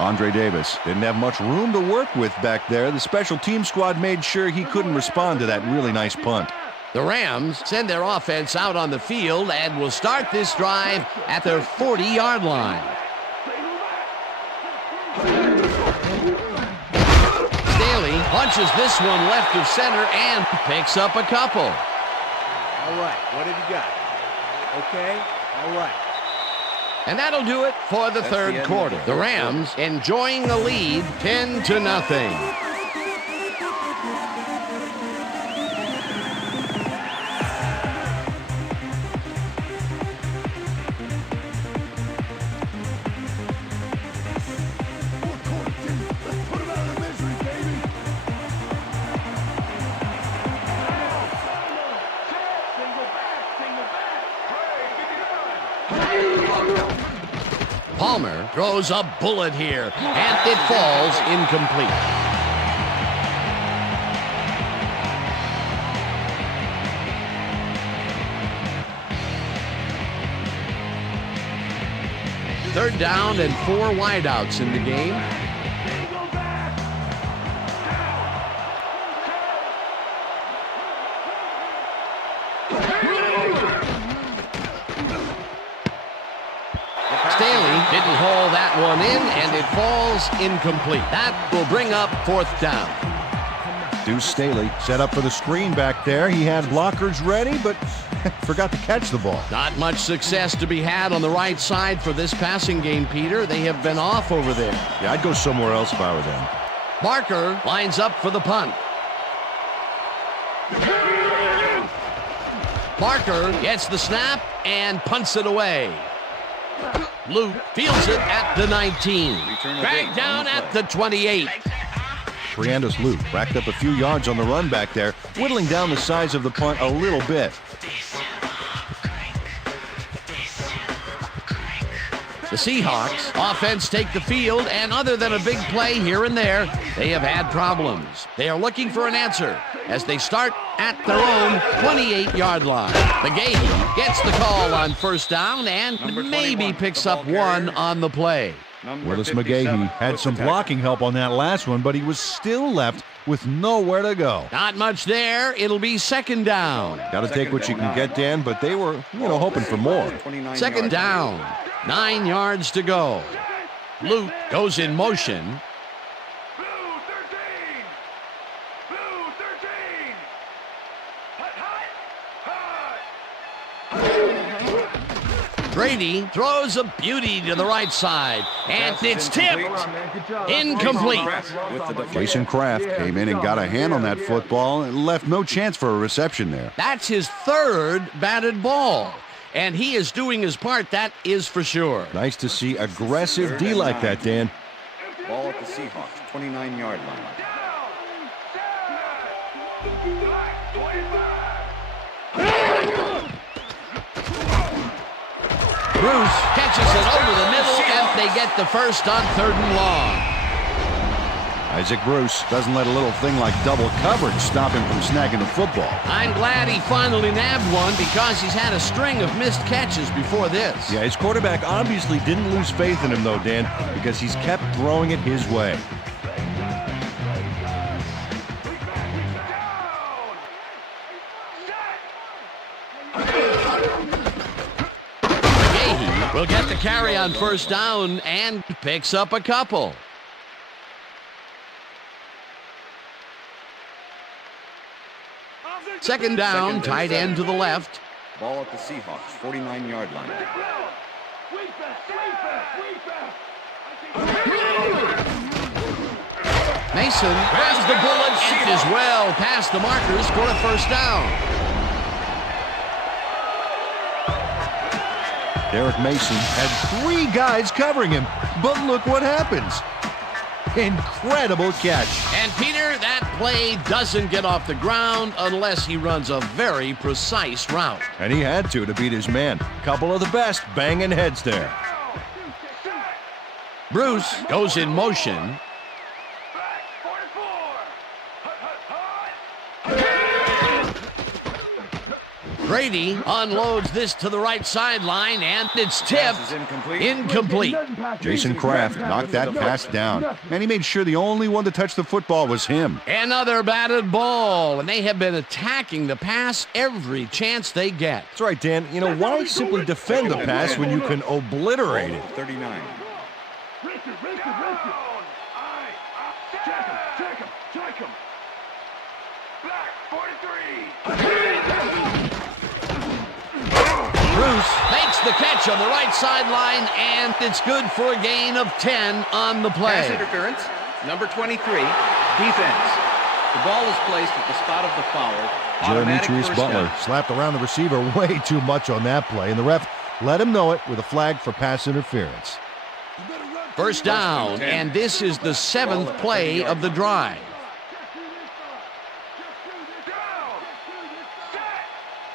Andre Davis didn't have much room to work with back there. The special team squad made sure he couldn't respond to that really nice punt. The Rams send their offense out on the field and will start this drive at their 40-yard line. Staley punches this one left of center and picks up a couple. All right, what have you got? Okay, all right. And that'll do it for the third quarter. The Rams enjoying the lead 10-0. Palmer throws a bullet here, and it falls incomplete. Third down and 4 wideouts in the game. Didn't haul that one in, and it falls incomplete. That will bring up 4th down. Deuce Staley set up for the screen back there. He had blockers ready, but forgot to catch the ball. Not much success to be had on the right side for this passing game, Peter. They have been off over there. Yeah, I'd go somewhere else if I were them. Barker lines up for the punt. Barker gets the snap and punts it away. Luke fields it at the 19. Dragged down at the 28. Triandus Luke racked up a few yards on the run back there, whittling down the size of the punt a little bit. The Seahawks offense take the field, and other than a big play here and there, they have had problems. They are looking for an answer as they start at their own 28-yard line. McGahee gets the call on first down and maybe picks up one on the play. Willis McGahee had some blocking help on that last one, but he was still left with nowhere to go. Not much there. It'll be second down. Got to take what you can get, Dan, but they were, hoping for more. Second down. 9 yards to go. Luke goes in motion. Brady throws a beauty to the right side, and it's tipped. Incomplete. Jason Kraft came in and got a hand on that football and left no chance for a reception there. That's his third batted ball, and he is doing his part, that is for sure. Nice to see aggressive D like that, Dan. Ball at the Seahawks, 29-yard line. Bruce catches it over the middle, and they get the first on 3rd and long. Isaac Bruce doesn't let a little thing like double coverage stop him from snagging the football. I'm glad he finally nabbed one because he's had a string of missed catches before this. Yeah, his quarterback obviously didn't lose faith in him, though, Dan, because he's kept throwing it his way. Will get the carry on first down and picks up a couple. Second down, tight end to the left. Ball at the Seahawks, 49-yard line. Mason grabs the bullet and is well past the markers for a first down. Derek Mason had 3 guys covering him, but look what happens. Incredible catch. And Peter, that play doesn't get off the ground unless he runs a very precise route. And he had to beat his man. Couple of the best banging heads there. Bruce goes in motion. Brady unloads this to the right sideline, and it's tipped. Incomplete. Jason Kraft knocked that pass down, and he made sure the only one to touch the football was him. Another batted ball, and they have been attacking the pass every chance they get. That's right, Dan. Why simply defend the pass when you can obliterate it? 39. Bruce makes the catch on the right sideline, and it's good for a gain of 10 on the play. Pass interference, number 23, defense. The ball is placed at the spot of the foul. Demetrius Butler slapped around the receiver way too much on that play, and the ref let him know it with a flag for pass interference. First down, and this is the 7th play of the drive.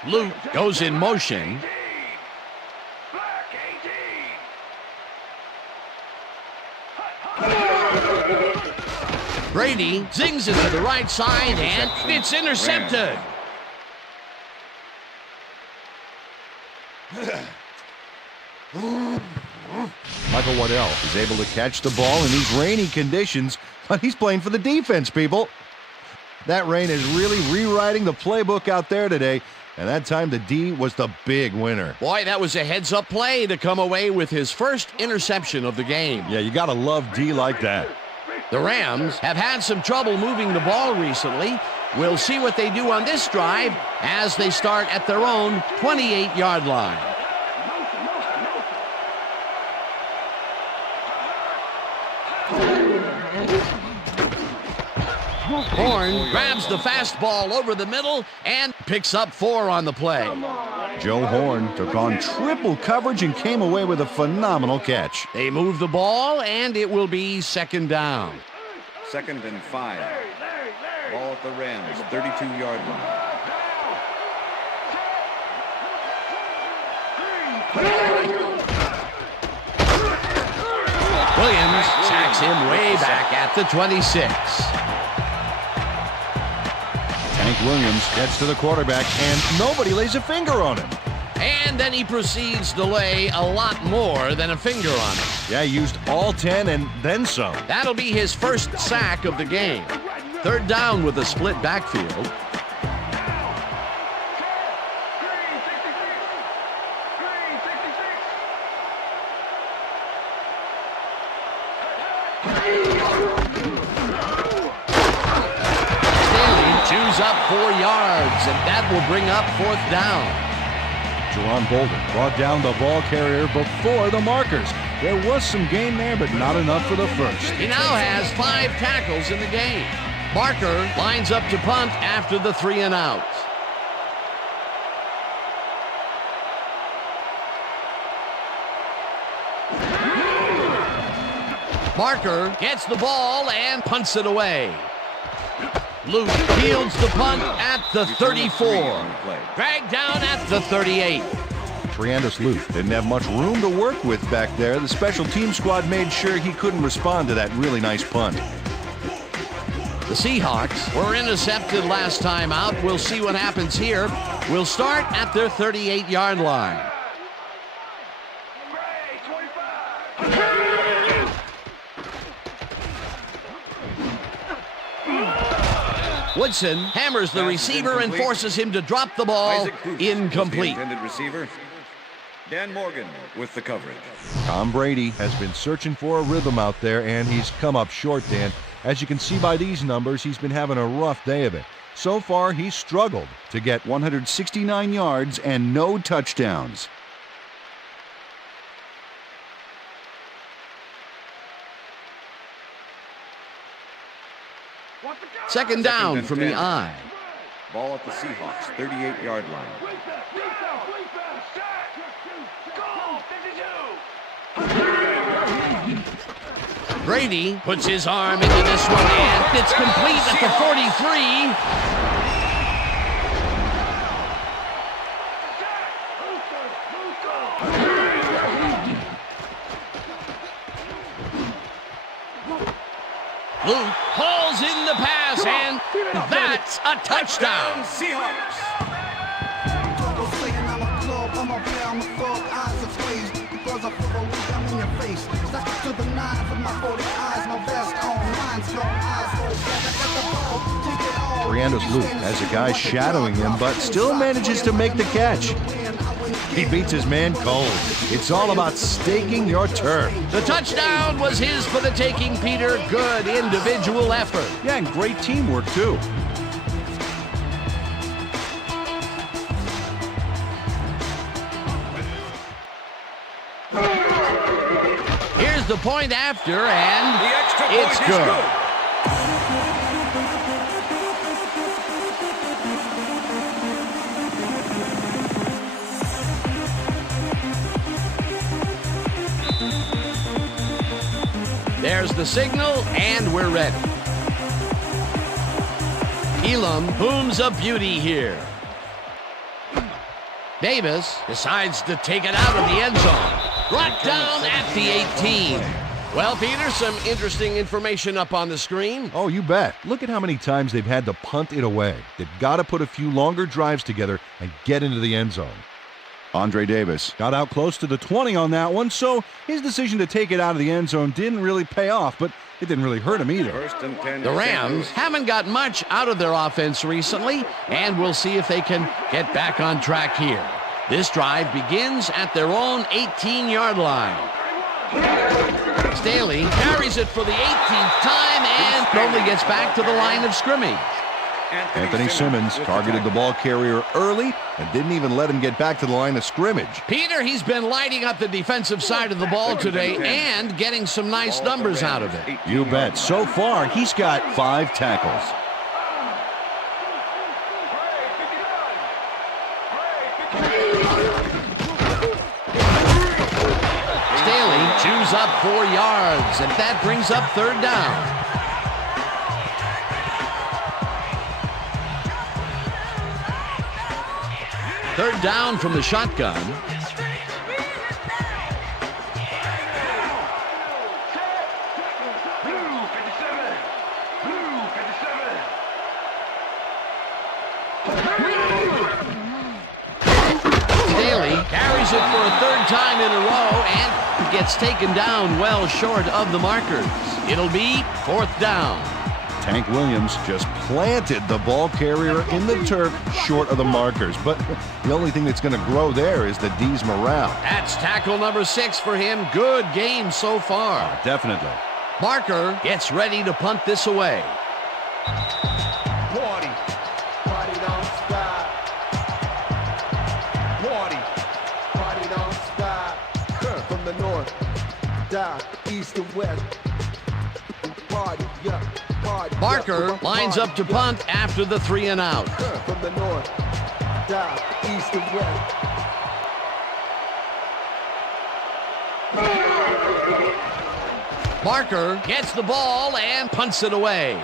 Luke goes in motion. Brady zings it to the right side, and it's intercepted. Michael Waddell is able to catch the ball in these rainy conditions, but he's playing for the defense, people. That rain is really rewriting the playbook out there today, and that time the D was the big winner. Boy, that was a heads-up play to come away with his first interception of the game. Yeah, you got to love D like that. The Rams have had some trouble moving the ball recently. We'll see what they do on this drive as they start at their own 28-yard line. Horn grabs the fastball over the middle and picks up 4 on the play. Joe Horn took on triple coverage and came away with a phenomenal catch. They move the ball, and it will be second down. 2nd and 5. Ball at the Rams, 32-yard line. Williams sacks him way back at the 26. Tank Williams gets to the quarterback, and nobody lays a finger on him. And then he proceeds to lay a lot more than a finger on him. Yeah, he used all 10 and then some. That'll be his first sack of the game. Third down with a split backfield. Chews up 4 yards, and that will bring up 4th down. Jerron Bolden brought down the ball carrier before the markers. There was some gain there, but not enough for the first. He now has 5 tackles in the game. Barker lines up to punt after the 3 and out. Barker gets the ball and punts it away. Luke fields the punt at the 34. Dragged down at the 38. Triandus Luke didn't have much room to work with back there. The special team squad made sure he couldn't respond to that really nice punt. The Seahawks were intercepted last time out. We'll see what happens here. We'll start at their 38-yard line. Woodson hammers the receiver and forces him to drop the ball. Incomplete. The intended receiver. Dan Morgan with the coverage. Tom Brady has been searching for a rhythm out there, and he's come up short, Dan. As you can see by these numbers, he's been having a rough day of it. So far, he's struggled to get 169 yards and no touchdowns. Second down from the I. Ball at the Seahawks 38-yard line. Brady puts his arm into this one, and it's complete at the 43. Luke hauls in the pass, and that's a touchdown. Seahawks. Triandus Luke has a guy shadowing him, but still manages to make the catch. He beats his man cold. It's all about staking your turf. The touchdown was his for the taking, Peter. Good individual effort. Yeah, and great teamwork, too. Here's the point after, and The extra point it's is good. There's the signal, and we're ready. Elam booms a beauty here. Davis decides to take it out of the end zone. Brought down at the 18. Well, Peter, some interesting information up on the screen. Oh, you bet. Look at how many times they've had to punt it away. They've got to put a few longer drives together and get into the end zone. Andre Davis got out close to the 20 on that one, so his decision to take it out of the end zone didn't really pay off, but it didn't really hurt him either. First and 10. The Rams haven't got much out of their offense recently, and we'll see if they can get back on track here. This drive begins at their own 18-yard line. Staley carries it for the 18th time and only gets back to the line of scrimmage. Anthony Simmons targeted the ball carrier early and didn't even let him get back to the line of scrimmage. Peter, he's been lighting up the defensive side of the ball today and getting some nice numbers out of it. You bet. So far, he's got 5 tackles. Staley chews up 4 yards, and that brings up third down. Third down from the shotgun. It's taken down well short of the markers. It'll be 4th down. Tank Williams just planted the ball carrier in the turf short of the markers. But the only thing that's going to grow there is the D's morale. That's tackle number 6 for him. Good game so far. Definitely. Barker gets ready to punt this away. Party. Party don't stop. Party. Party don't stop. From the north, down, east and west. Party, yeah. Party, Barker yeah. lines up to punt after the 3 and out. From the north, down, east and west. Barker gets the ball and punts it away.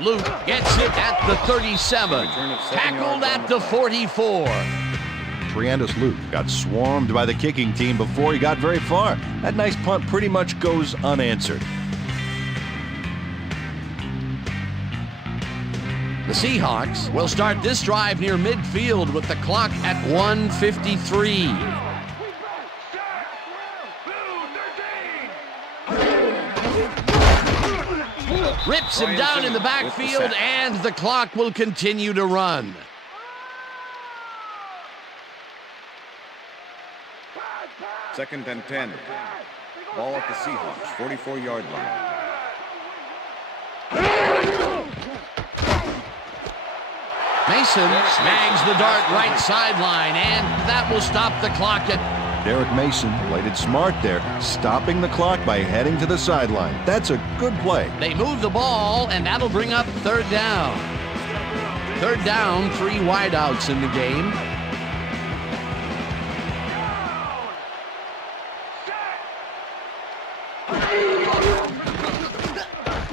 Luke gets it at the 37. Tackled at the 44. Triandus Luke got swarmed by the kicking team before he got very far. That nice punt pretty much goes unanswered. The Seahawks will start this drive near midfield with the clock at 1:53. Rips him down in the backfield, and the clock will continue to run. Second and 10. Ball at the Seahawks, 44-yard line. Mason snags the dart right sideline, and that will stop the clock at... Derek Mason played it smart there, stopping the clock by heading to the sideline. That's a good play. They move the ball, and that'll bring up 3rd down. 3rd down, 3 wideouts in the game.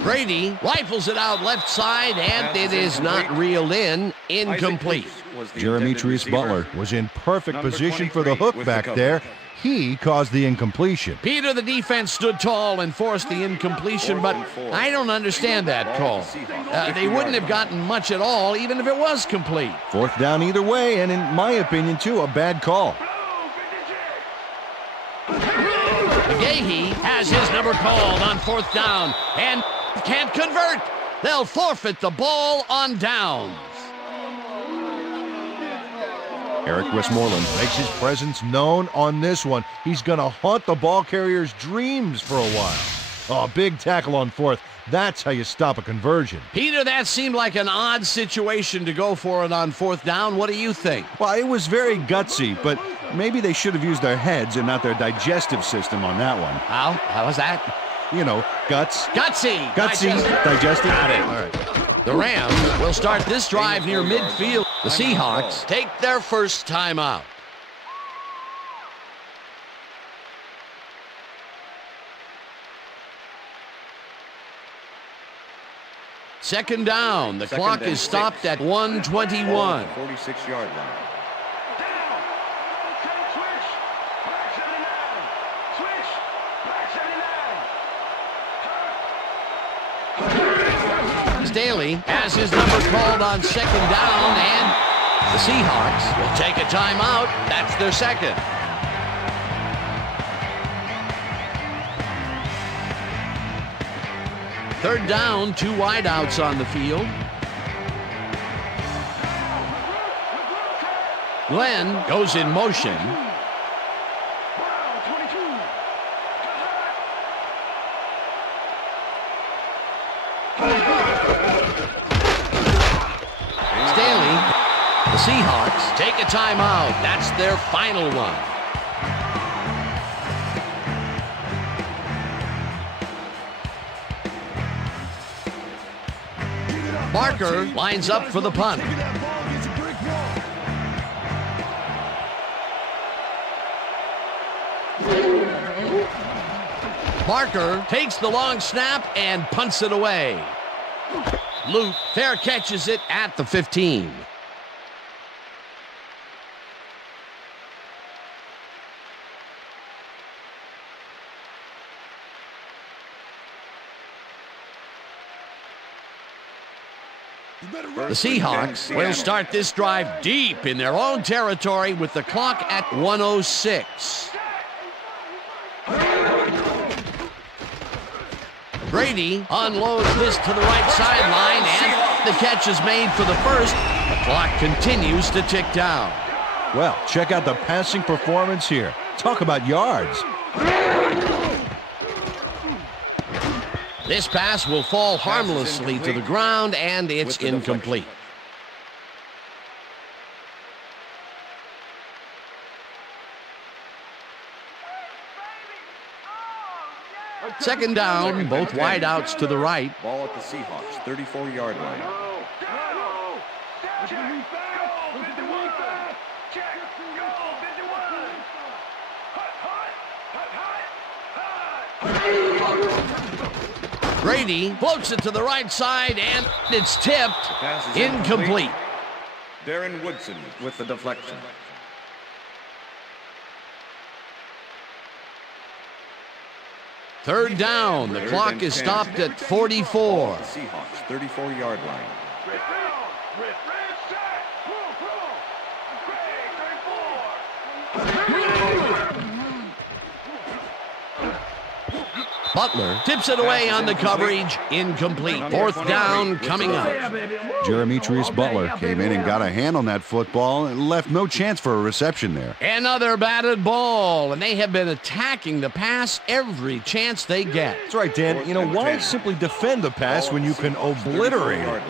Brady rifles it out left side, and it is not reeled in. Incomplete. Jeremitrius Butler was in perfect position for the hook back there. He caused the incompletion. Peter, the defense stood tall and forced the incompletion, but I don't understand that call. They wouldn't have gotten much at all, even if it was complete. 4th down either way, and in my opinion, too, a bad call. McGahee has his number called on 4th down and can't convert. They'll forfeit the ball on downs. Eric Westmoreland makes his presence known on this one. He's going to haunt the ball carrier's dreams for a while. Oh, big tackle on 4th. That's how you stop a conversion. Peter, that seemed like an odd situation to go for it on 4th down. What do you think? Well, it was very gutsy, but maybe they should have used their heads and not their digestive system on that one. How? How was that? You know, guts. Gutsy. Digestive. Got it. All right. The Rams will start this drive near midfield. The Seahawks take their first timeout. Second down. The clock is stopped at 1:21. 46-yard line. Staley has his number called on 2nd down, and the Seahawks will take a timeout. That's their second. Third down, 2 wideouts on the field. Glenn goes in motion. The Seahawks take a timeout. That's their final one. Barker lines up for the punt. Barker takes the long snap and punts it away. Luke fair catches it at the 15. The Seahawks will start this drive deep in their own territory with the clock at 1:06. Brady unloads this to the right sideline, and the catch is made for the first. The clock continues to tick down. Well, check out the passing performance here. Talk about yards. This pass will fall harmlessly to the ground, and it's incomplete. Second down, both wideouts to the right. Ball at the Seahawks, 34-yard line. Brady floats it to the right side, and it's tipped. Incomplete. Darren Woodson with the deflection. Third down. The clock is stopped at 44. Seahawks, 34-yard line. Butler tips it away on the coverage. Incomplete. Fourth down coming up. Jeremitrius Butler came in and got a hand on that football and left no chance for a reception there. Another batted ball, and they have been attacking the pass every chance they get. That's right, Dan. You know, why simply defend the pass when you can obliterate it?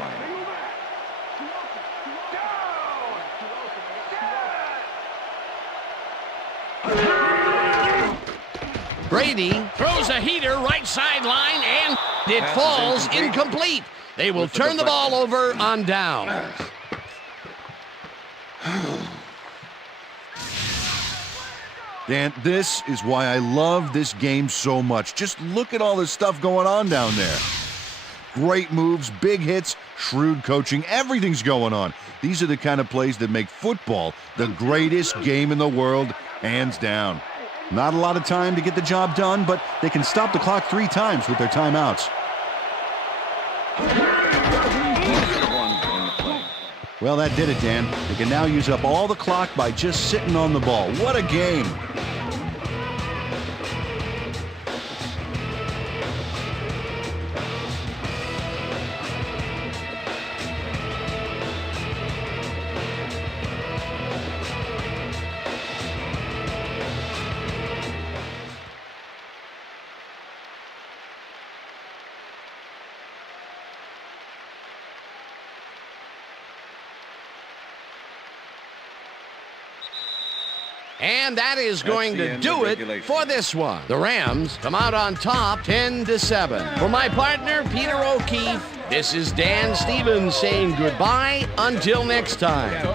Brady throws a heater right sideline, and it falls incomplete. They will turn the ball over on down. Dan, this is why I love this game so much. Just look at all the stuff going on down there. Great moves, big hits, shrewd coaching, everything's going on. These are the kind of plays that make football the greatest game in the world, hands down. Not a lot of time to get the job done, but they can stop the clock 3 times with their timeouts. Well, that did it, Dan. They can now use up all the clock by just sitting on the ball. What a game! And that is going to do it for this one. The Rams come out on top 10-7. For my partner, Peter O'Keefe, this is Dan Stevens saying goodbye until next time.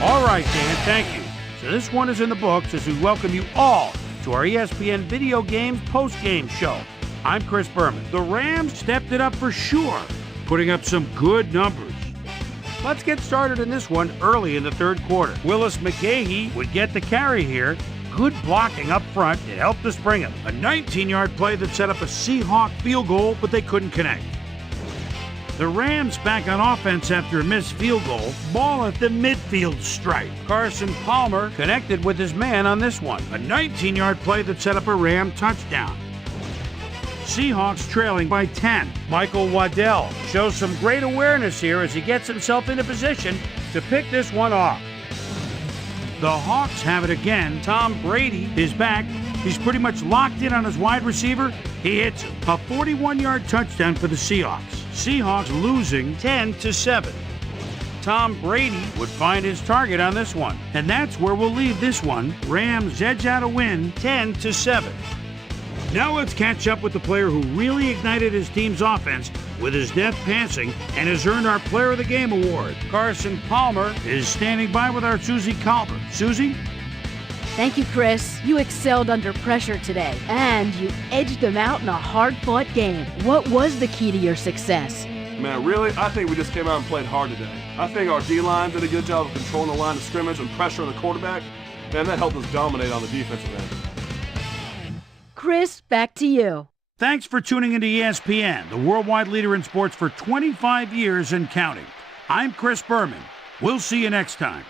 All right, Dan, thank you. So this one is in the books as we welcome you all to our ESPN Video Games post-game show. I'm Chris Berman. The Rams stepped it up for sure, putting up some good numbers. Let's get started in this one early in the third quarter. Willis McGahee would get the carry here. Good blocking up front. It helped to spring him. A 19-yard play that set up a Seahawk field goal, but they couldn't connect. The Rams back on offense after a missed field goal. Ball at the midfield stripe. Carson Palmer connected with his man on this one. A 19-yard play that set up a Ram touchdown. Seahawks trailing by 10. Michael Waddell shows some great awareness here as he gets himself into position to pick this one off. The Hawks have it again. Tom Brady is back. He's pretty much locked in on his wide receiver. He hits him. A 41-yard touchdown for the Seahawks. Seahawks losing 10-7. Tom Brady would find his target on this one. And that's where we'll leave this one. Rams edge out a win 10-7. Now let's catch up with the player who really ignited his team's offense with his deft passing and has earned our Player of the Game award. Carson Palmer is standing by with our Susie Colbert. Susie? Thank you, Chris. You excelled under pressure today, and you edged them out in a hard-fought game. What was the key to your success? Man, really, I think we just came out and played hard today. I think our D-line did a good job of controlling the line of scrimmage and pressuring the quarterback. Man, that helped us dominate on the defensive end. Chris, back to you. Thanks for tuning into ESPN, the worldwide leader in sports for 25 years and counting. I'm Chris Berman. We'll see you next time.